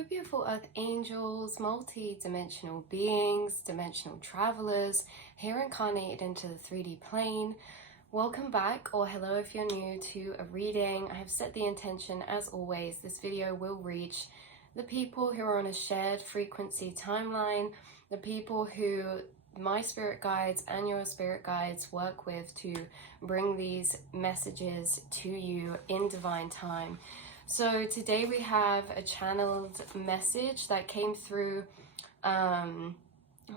Hello, beautiful earth angels, multi-dimensional beings, dimensional travelers, here incarnated into the 3D plane. Welcome back, or hello if you're new to a reading. I have set the intention, as always, this video will reach the people who are on a shared frequency timeline, the people who my spirit guides and your spirit guides work with to bring these messages to you in divine time. So today we have a channeled message that came through, I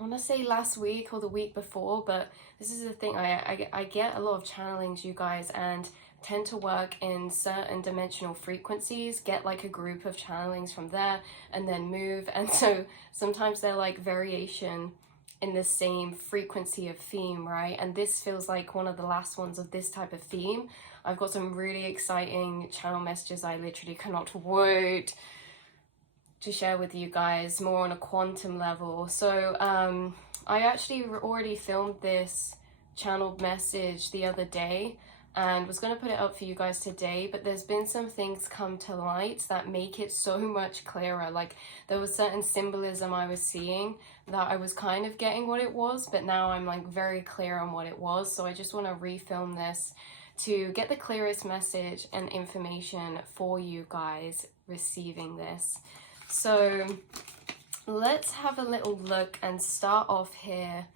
want to say last week or the week before, but this is the thing, I get a lot of channelings, you guys, and tend to work in certain dimensional frequencies, get like a group of channelings from there, and then move. And so sometimes they're like variation in the same frequency of theme, right? And this feels like one of the last ones of this type of theme. I've got some really exciting channel messages I literally cannot wait to share with you guys, more on a quantum level. So I actually already filmed this channeled message the other day and was going to put it up for you guys today, but there's been some things come to light that make it so much clearer. Like there was certain symbolism I was seeing that I was kind of getting what it was, but now I'm like very clear on what it was. So I just want to refilm this to get the clearest message and information for you guys receiving this. So let's have a little look and start off here.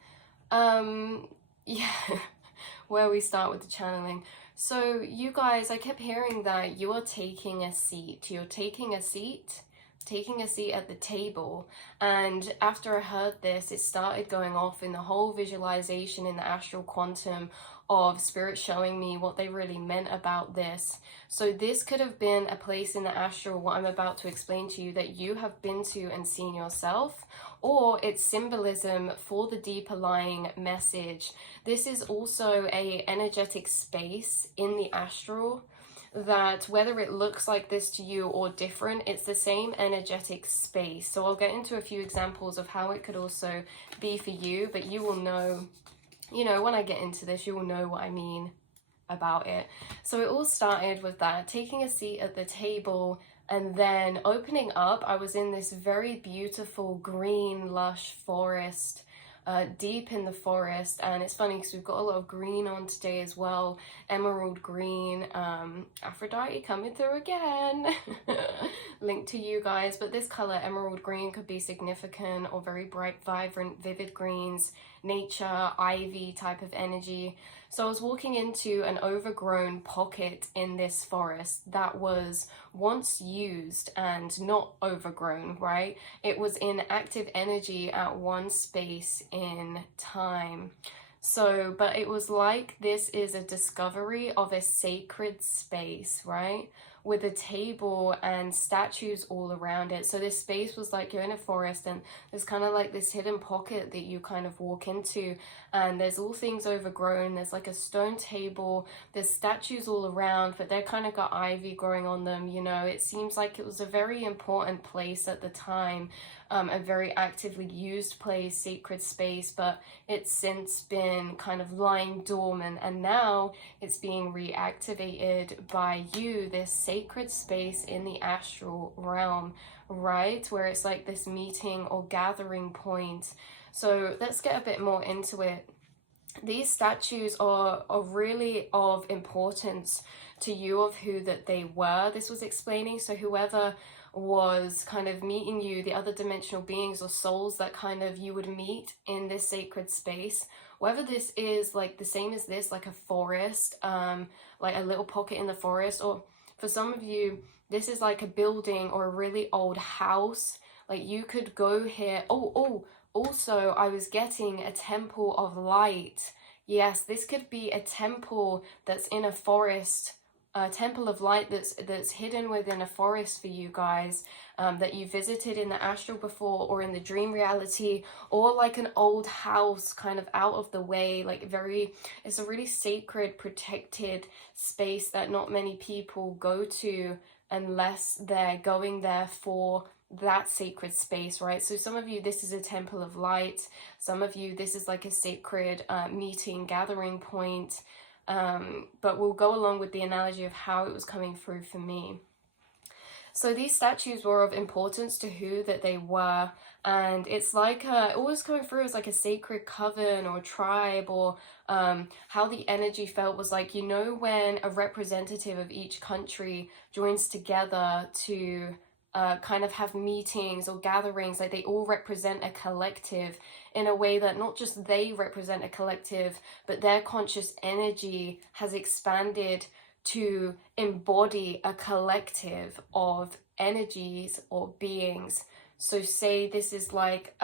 Where we start with the channeling. So you guys, I kept hearing that you are taking a seat. You're taking a seat at the table. And after I heard this, it started going off in the whole visualization in the astral quantum of spirit showing me what they really meant about this. So this could have been a place in the astral, what I'm about to explain to you, that you have been to and seen yourself, or it's symbolism for the deeper lying message. This is also a energetic space in the astral that, whether it looks like this to you or different, it's the same energetic space. So I'll get into a few examples of how it could also be for you, but you will know, you know, when I get into this, you will know what I mean about it. So it all started with that, taking a seat at the table and then opening up. I was in this very beautiful green lush forest, deep in the forest, and it's funny because we've got a lot of green on today as well, emerald green, Aphrodite coming through again, linked to you guys. But this color, emerald green, could be significant, or very bright, vibrant, vivid greens, nature, ivy type of energy. So I was walking into an overgrown pocket in this forest that was once used and not overgrown, right? It was in active energy at one space in time. So, but it was like this is a discovery of a sacred space, right? With a table and statues all around it. So this space was like you're in a forest and there's kind of like this hidden pocket that you kind of walk into, and there's all things overgrown. There's like a stone table, there's statues all around, but they're kind of got ivy growing on them, you know. It seems like it was a very important place at the time, a very actively used place, sacred space, but it's since been kind of lying dormant, and now it's being reactivated by you, this sacred space in the astral realm, right? Where it's like this meeting or gathering point. So let's get a bit more into it. These statues are really of importance to you of who that they were. This was explaining, so whoever was kind of meeting you, the other dimensional beings or souls that kind of you would meet in this sacred space, whether this is like the same as this, like a forest, like a little pocket in the forest, or for some of you, this is like a building or a really old house. Like you could go here. Also, I was getting a temple of light. Yes, this could be a temple that's in a forest, a temple of light that's hidden within a forest for you guys, that you visited in the astral before or in the dream reality, or like an old house kind of out of the way, like it's a really sacred, protected space that not many people go to unless they're going there for that sacred space, right? So some of you, this is a temple of light. Some of you, this is like a sacred meeting, gathering point. But we'll go along with the analogy of how it was coming through for me. So these statues were of importance to who that they were, and it's like always coming through as like a sacred coven or tribe, or how the energy felt was like, you know, when a representative of each country joins together to kind of have meetings or gatherings, like they all represent a collective in a way that not just they represent a collective, but their conscious energy has expanded to embody a collective of energies or beings. So say this is like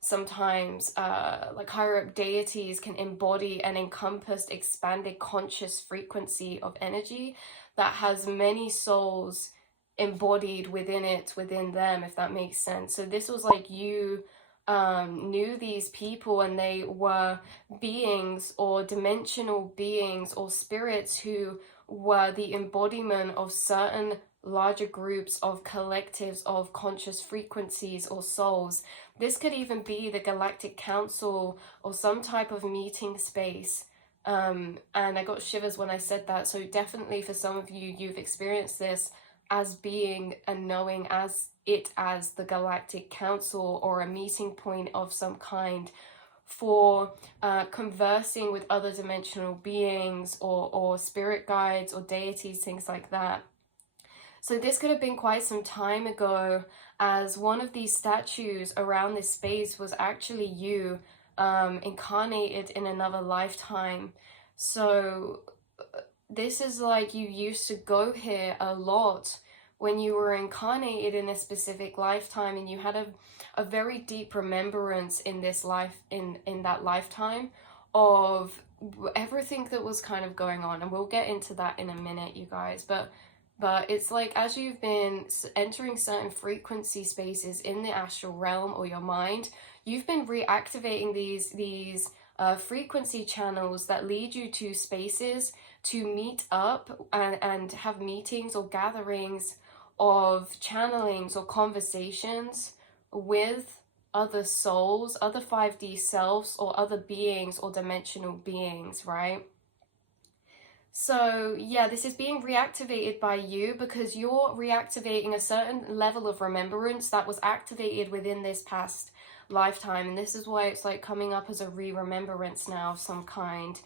sometimes like higher up deities can embody an encompassed, expanded conscious frequency of energy that has many souls embodied within it, within them, if that makes sense. So this was like you knew these people, and they were beings or dimensional beings or spirits who were the embodiment of certain larger groups of collectives of conscious frequencies or souls. This could even be the Galactic Council or some type of meeting space. And I got shivers when I said that. So definitely for some of you, you've experienced this as being and knowing as the Galactic Council, or a meeting point of some kind for conversing with other dimensional beings or spirit guides or deities, things like that. So this could have been quite some time ago, as one of these statues around this space was actually you incarnated in another lifetime. So this is like you used to go here a lot when you were incarnated in a specific lifetime, and you had a very deep remembrance in this life, in that lifetime, of everything that was kind of going on. And we'll get into that in a minute, you guys. But it's like as you've been entering certain frequency spaces in the astral realm or your mind, you've been reactivating these frequency channels that lead you to spaces to meet up and have meetings or gatherings of channelings or conversations with other souls, other 5D selves, or other beings or dimensional beings, right? So yeah, this is being reactivated by you because you're reactivating a certain level of remembrance that was activated within this past lifetime, and this is why it's like coming up as a remembrance now of some kind.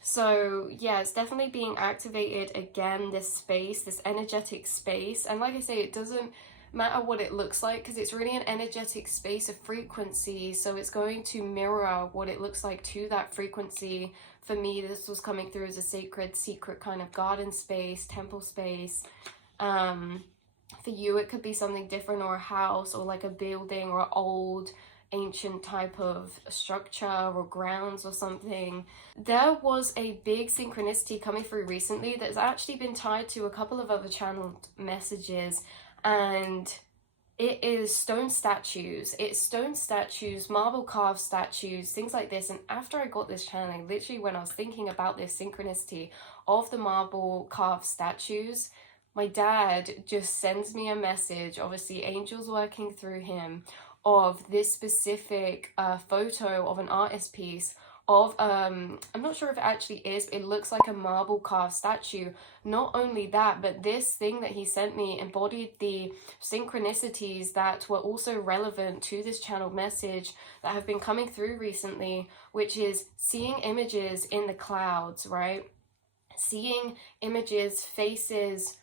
So yeah, it's definitely being activated again, this space, this energetic space. And like I say, it doesn't matter what it looks like, because it's really an energetic space of frequency, so it's going to mirror what it looks like to that frequency. For me, this was coming through as a sacred, secret kind of garden space, temple space. For you, it could be something different, or a house, or like a building, or old ancient type of structure or grounds or something. There was a big synchronicity coming through recently that's actually been tied to a couple of other channeled messages, and it is stone statues. It's stone statues, marble carved statues, things like this. And after I got this channeling, literally when I was thinking about this synchronicity of the marble carved statues, my dad just sends me a message, obviously angels working through him, of this specific photo of an artist piece of I'm not sure if it actually is, but it looks like a marble carved statue. Not only that, but this thing that he sent me embodied the synchronicities that were also relevant to this channeled message that have been coming through recently, which is seeing images in the clouds, right? Seeing images, faces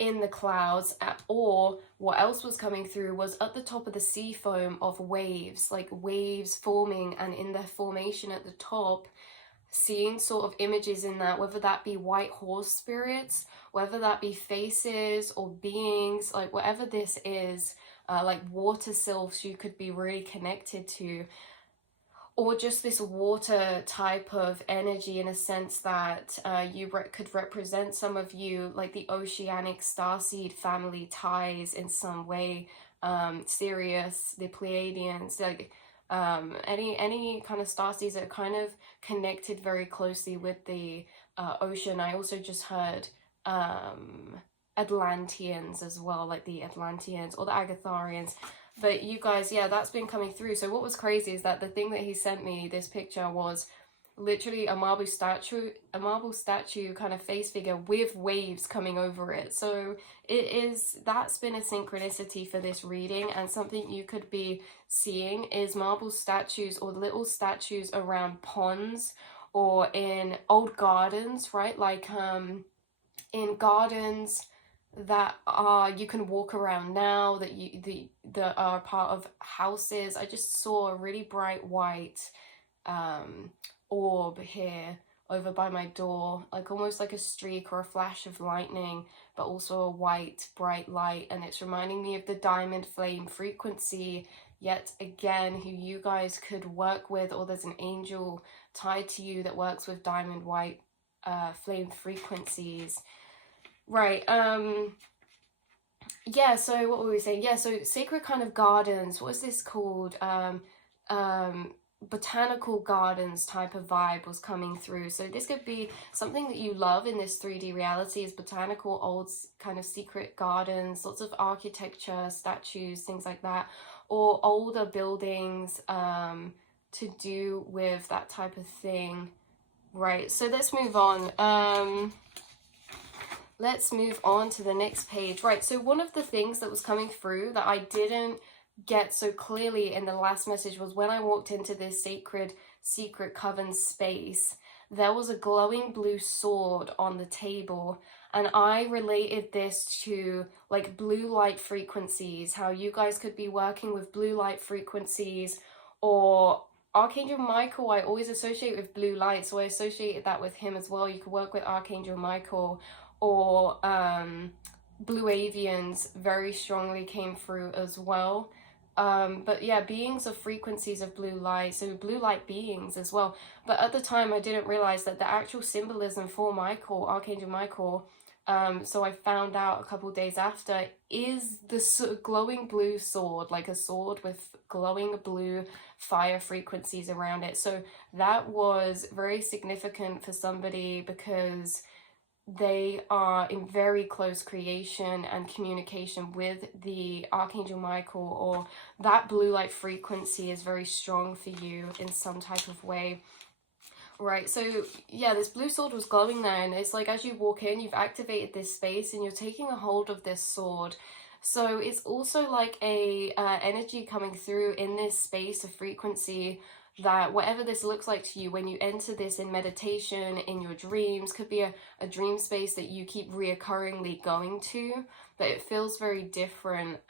in the clouds, or what else was coming through was at the top of the sea foam of waves, like waves forming, and in the formation at the top, seeing sort of images in that, whether that be white horse spirits, whether that be faces or beings, like whatever this is, like water sylphs you could be really connected to, or just this water type of energy, in a sense that you could represent some of you, like the oceanic starseed family ties in some way, Sirius, the Pleiadians, like any kind of starseeds that are kind of connected very closely with the ocean. I also just heard Atlanteans as well, like the Atlanteans or the Agatharians. But you guys, yeah, that's been coming through. So what was crazy is that the thing that he sent me, this picture, was literally a marble statue kind of face figure with waves coming over it. So that's been a synchronicity for this reading, and something you could be seeing is marble statues or little statues around ponds or in old gardens, right? Like in gardens that are you can walk around now, that are part of houses. I just saw a really bright white orb here over by my door, like almost like a streak or a flash of lightning, but also a white bright light, and it's reminding me of the diamond flame frequency yet again, who you guys could work with, or there's an angel tied to you that works with diamond white flame frequencies. Right. Yeah, so what were we saying? Yeah, so sacred kind of gardens. What is this called? Botanical gardens type of vibe was coming through. So this could be something that you love in this 3D reality, is botanical, old kind of secret gardens, lots of architecture, statues, things like that, or older buildings to do with that type of thing. Right, so let's move on. Let's move on to the next page. Right, so one of the things that was coming through that I didn't get so clearly in the last message was when I walked into this sacred secret coven space, there was a glowing blue sword on the table, and I related this to like blue light frequencies, how you guys could be working with blue light frequencies, or Archangel Michael. I always associate with blue light, so I associated that with him as well. You could work with Archangel Michael, or blue avians very strongly came through as well. But yeah, beings of frequencies of blue light, so blue light beings as well. But at the time I didn't realize that the actual symbolism for Michael, Archangel Michael, so I found out a couple days after, is the glowing blue sword, like a sword with glowing blue fire frequencies around it. So that was very significant for somebody, because they are in very close creation and communication with the Archangel Michael, or that blue light frequency is very strong for you in some type of way. Right, so yeah, this blue sword was glowing there, and it's like as you walk in, you've activated this space and you're taking a hold of this sword. So it's also like a energy coming through in this space of frequency, that whatever this looks like to you, when you enter this in meditation, in your dreams, could be a dream space that you keep reoccurringly going to, but it feels very different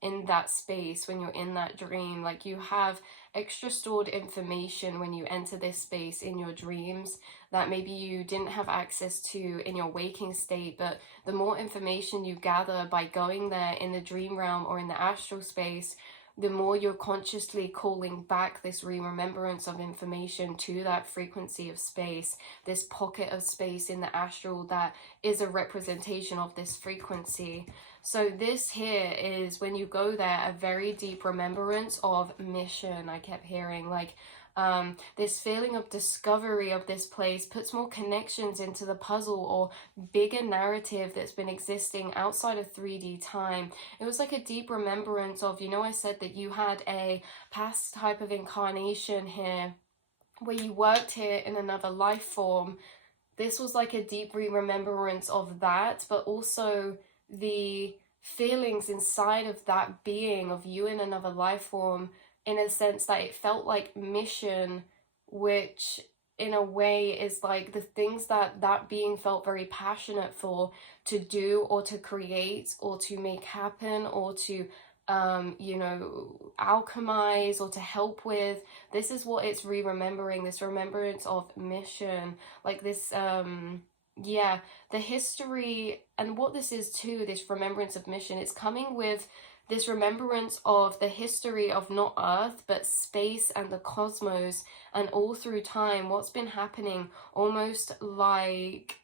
in that space when you're in that dream. Like you have extra stored information when you enter this space in your dreams that maybe you didn't have access to in your waking state, but the more information you gather by going there in the dream realm or in the astral space, the more you're consciously calling back this remembrance of information to that frequency of space, this pocket of space in the astral that is a representation of this frequency. So this here is, when you go there, a very deep remembrance of mission. I kept hearing like this feeling of discovery of this place puts more connections into the puzzle or bigger narrative that's been existing outside of 3D time. It was like a deep remembrance of, you know, I said that you had a past type of incarnation here where you worked here in another life form. This was like a deep remembrance of that, but also the feelings inside of that being of you in another life form, in a sense that it felt like mission, which in a way is like the things that that being felt very passionate for, to do or to create or to make happen or to you know, alchemize or to help with. This is what it's remembering, this remembrance of mission, like this yeah, the history. And what this is too, this remembrance of mission, it's coming with this remembrance of the history of not Earth, but space and the cosmos, and all through time, what's been happening, almost like,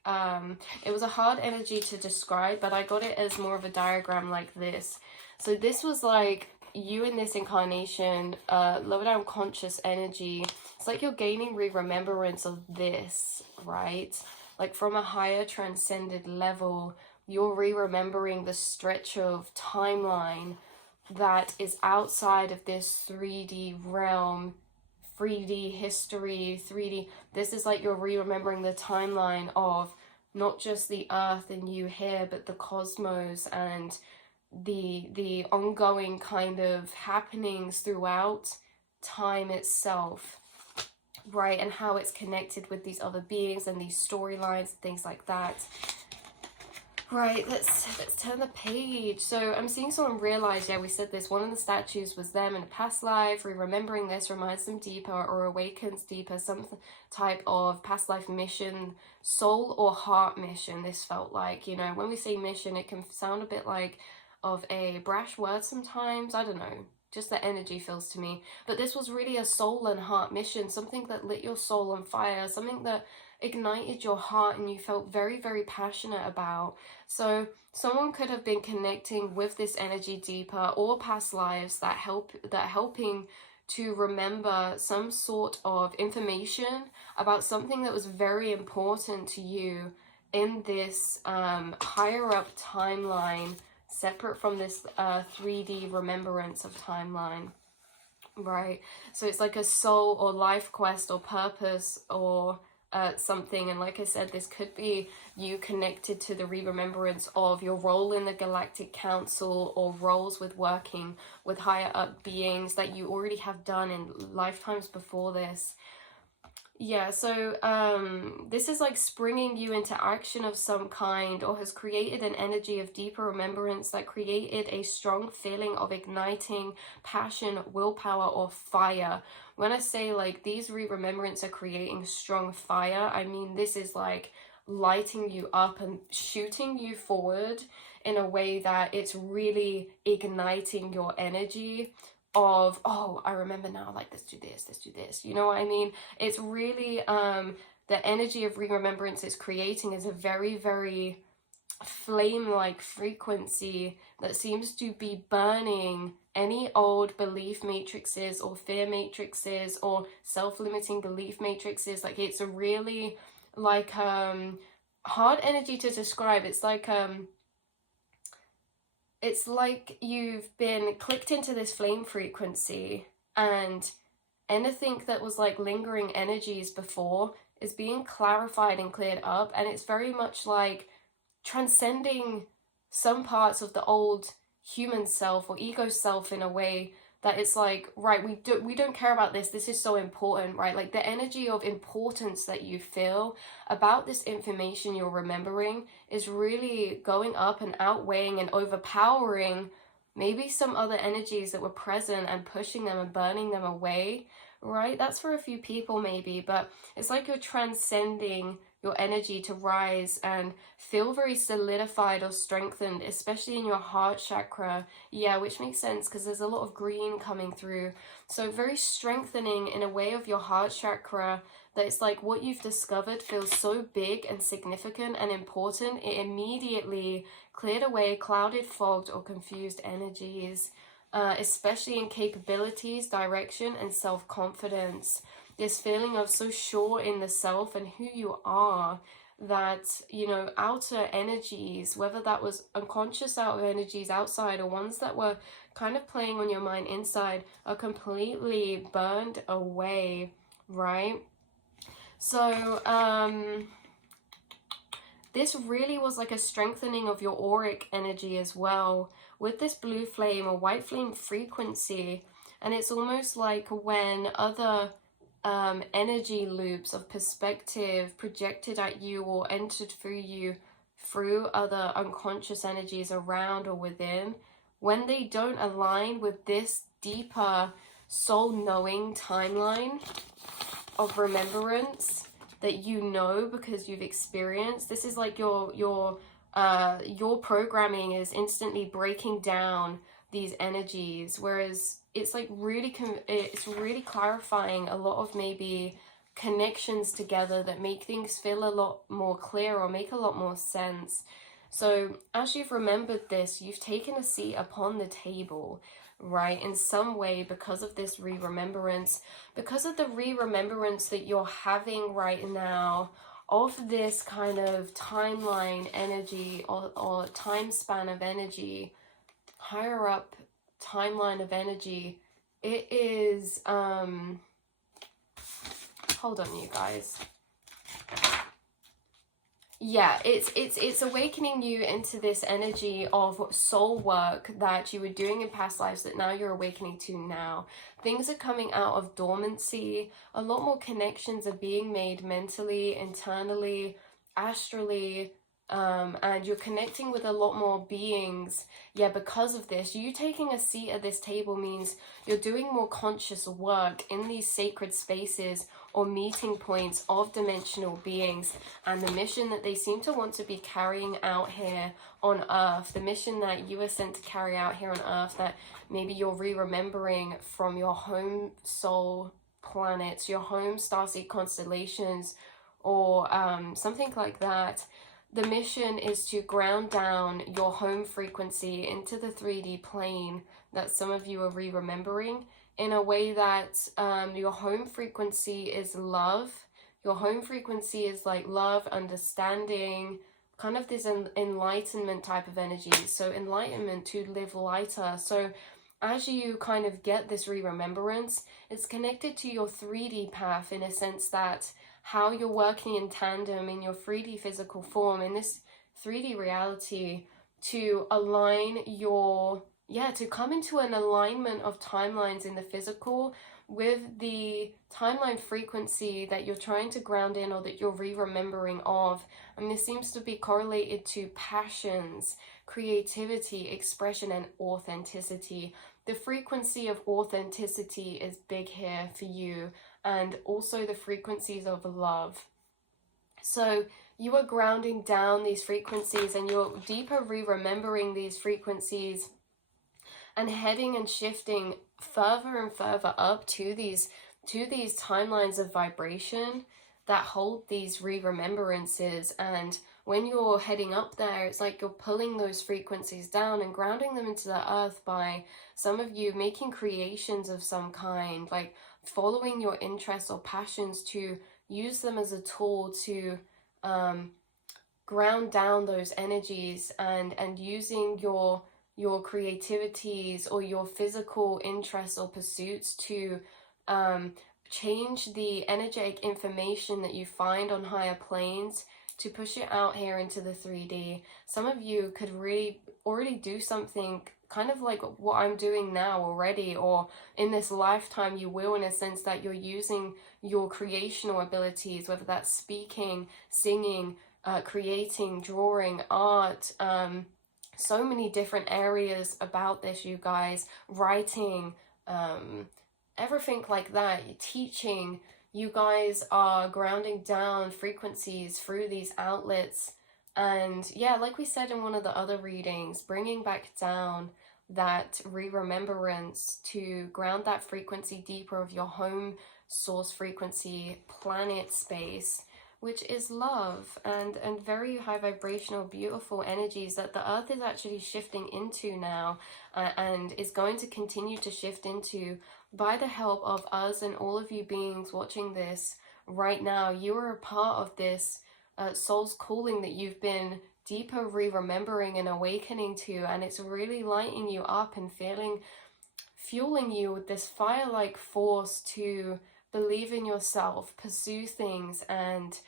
it was a hard energy to describe, but I got it as more of a diagram like this. So this was like you in this incarnation, lower down conscious energy. It's like you're gaining remembrance of this, right? Like from a higher transcended level, you're remembering the stretch of timeline that is outside of this 3D realm 3D history, 3D. This is like you're remembering the timeline of not just the earth and you here, but the cosmos and the ongoing kind of happenings throughout time itself, right? And how it's connected with these other beings and these storylines and things like that. Right, let's turn the page. So I'm seeing someone realize, yeah, we said this, one of the statues was them in a past life. Remembering this reminds them deeper or awakens deeper some type of past life mission, soul or heart mission. This felt like, you know, when we say mission, it can sound a bit like of a brash word sometimes. I don't know, just the energy feels to me. But this was really a soul and heart mission, something that lit your soul on fire, something that ignited your heart and you felt very, very passionate about. So someone could have been connecting with this energy deeper, or past lives that helping to remember some sort of information about something that was very important to you in this higher up timeline, separate from this 3D remembrance of timeline, right? So it's like a soul or life quest or purpose or something. And like I said, this could be you connected to the remembrance of your role in the Galactic Council, or roles with working with higher up beings that you already have done in lifetimes before this. Yeah, so this is like springing you into action of some kind, or has created an energy of deeper remembrance that created a strong feeling of igniting passion, willpower, or fire. When I say like these remembrance are creating strong fire, I mean this is like lighting you up and shooting you forward in a way that it's really igniting your energy of, oh, I remember now, like, let's do this, you know what I mean? It's really, the energy of remembrance it's creating is a very, very flame-like frequency that seems to be burning any old belief matrices or fear matrices or self-limiting belief matrices. Like, it's a really, like, hard energy to describe. It's like you've been clicked into this flame frequency, and anything that was like lingering energies before is being clarified and cleared up. And it's very much like transcending some parts of the old human self or ego self in a way that it's like, right, we don't care about this is so important, right? Like the energy of importance that you feel about this information you're remembering is really going up and outweighing and overpowering maybe some other energies that were present and pushing them and burning them away, right? That's for a few people maybe, but it's like you're transcending your energy to rise and feel very solidified or strengthened, especially in your heart chakra. Yeah, which makes sense because there's a lot of green coming through. So very strengthening in a way of your heart chakra, that it's like what you've discovered feels so big and significant and important. It immediately cleared away clouded, fogged, or confused energies, especially in capabilities, direction, and self-confidence. This feeling of so sure in the self and who you are, that, you know, outer energies, whether that was unconscious outer energies outside or ones that were kind of playing on your mind inside, are completely burned away, right? So, this really was like a strengthening of your auric energy as well, with this blue flame or white flame frequency. And it's almost like when other energy loops of perspective projected at you or entered through you through other unconscious energies around or within, when they don't align with this deeper soul knowing timeline of remembrance that you know because you've experienced, this is like your programming is instantly breaking down these energies, whereas it's like really it's really clarifying a lot of maybe connections together that make things feel a lot more clear or make a lot more sense. So as you've remembered this, you've taken a seat upon the table, right, in some way, because of this remembrance, because of the remembrance that you're having right now of this kind of timeline energy or time span of energy, higher up timeline of energy. It is hold on, you guys. Yeah, it's awakening you into this energy of soul work that you were doing in past lives that now you're awakening to now. Things are coming out of dormancy. A lot more connections are being made mentally, internally, astrally, and you're connecting with a lot more beings. Yeah, because of this, you taking a seat at this table means you're doing more conscious work in these sacred spaces or meeting points of dimensional beings, and the mission that they seem to want to be carrying out here on Earth, the mission that you were sent to carry out here on Earth, that maybe you're re-remembering from your home soul planets, your home starseed constellations, or something like that. The mission is to ground down your home frequency into the 3D plane that some of you are re-remembering, in a way that your home frequency is love. Your home frequency is like love, understanding, kind of this enlightenment type of energy. So enlightenment, to live lighter. So as you kind of get this re-remembrance, it's connected to your 3D path, in a sense that how you're working in tandem in your 3D physical form, in this 3D reality, to align your, to come into an alignment of timelines in the physical with the timeline frequency that you're trying to ground in, or that you're re-remembering of. And this seems to be correlated to passions, creativity, expression, and authenticity. The frequency of authenticity is big here for you, and also the frequencies of love. So you are grounding down these frequencies, and you're deeper re-remembering these frequencies, and heading and shifting further and further up to these timelines of vibration that hold these re-remembrances. And when you're heading up there, it's like you're pulling those frequencies down and grounding them into the earth by some of you making creations of some kind, like following your interests or passions, to use them as a tool to ground down those energies, and using your creativities or your physical interests or pursuits to change the energetic information that you find on higher planes, to push it out here into the 3D. Some of you could really already do something kind of like what I'm doing now already, or in this lifetime you will, in a sense that you're using your creational abilities, whether that's speaking, singing, creating, drawing, art, so many different areas about this, you guys, writing, everything like that, teaching. You guys are grounding down frequencies through these outlets. And yeah, like we said in one of the other readings, bringing back down that re-remembrance to ground that frequency deeper of your home source frequency planet space, which is love, and very high vibrational, beautiful energies that the earth is actually shifting into now, and is going to continue to shift into by the help of us and all of you beings watching this right now. You are a part of this soul's calling that you've been deeper re-remembering and awakening to, and it's really lighting you up and fueling you with this fire-like force to believe in yourself, pursue things, and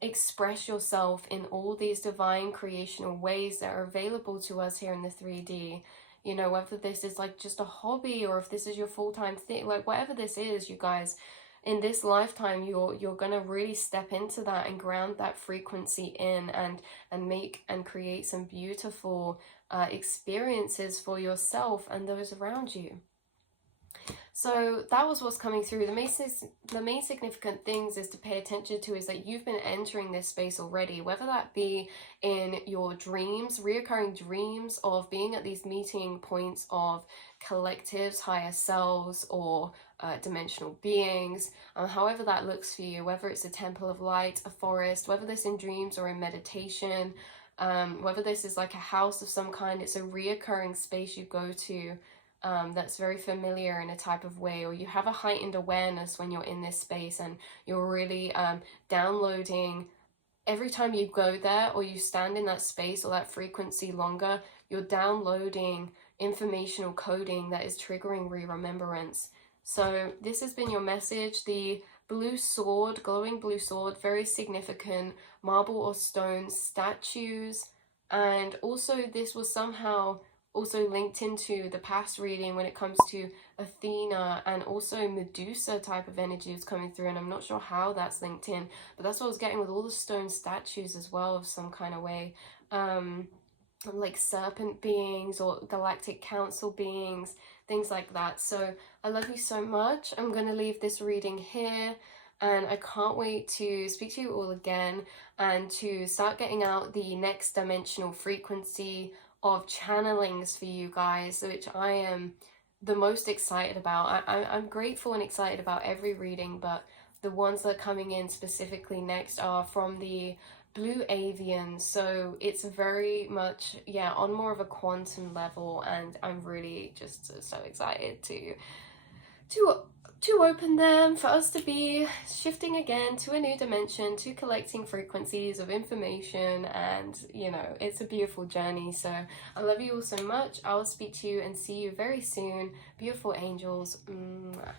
express yourself in all these divine creational ways that are available to us here in the 3D. You know, whether this is like just a hobby, or if this is your full-time thing, like whatever this is, you guys, in this lifetime you're gonna really step into that and ground that frequency in, and make and create some beautiful experiences for yourself and those around you. So that was what's coming through. The main significant things is to pay attention to is that you've been entering this space already, whether that be in your dreams, reoccurring dreams of being at these meeting points of collectives, higher selves, or dimensional beings, however that looks for you, whether it's a temple of light, a forest, whether this in dreams or in meditation, whether this is like a house of some kind, it's a reoccurring space you go to. That's very familiar in a type of way, or you have a heightened awareness when you're in this space, and you're really downloading every time you go there, or you stand in that space or that frequency longer, you're downloading informational coding that is triggering re-remembrance. So this has been your message. The blue sword, glowing blue sword, very significant, marble or stone statues, and also this was somehow also linked into the past reading when it comes to Athena, and also Medusa type of energy is coming through, and I'm not sure how that's linked in, but that's what I was getting with all the stone statues as well, of some kind of way. Like serpent beings or galactic council beings, things like that. So I love you so much. I'm going to leave this reading here, and I can't wait to speak to you all again and to start getting out the next dimensional frequency of channelings for you guys, which I am the most excited about. I'm grateful and excited about every reading, but the ones that are coming in specifically next are from the Blue Avian, so it's very much, yeah, on more of a quantum level, and I'm really just so excited to open them, for us to be shifting again to a new dimension, to collecting frequencies of information, and you know, it's a beautiful journey. So I love you all so much. I'll speak to you and see you very soon, beautiful angels. Mwah.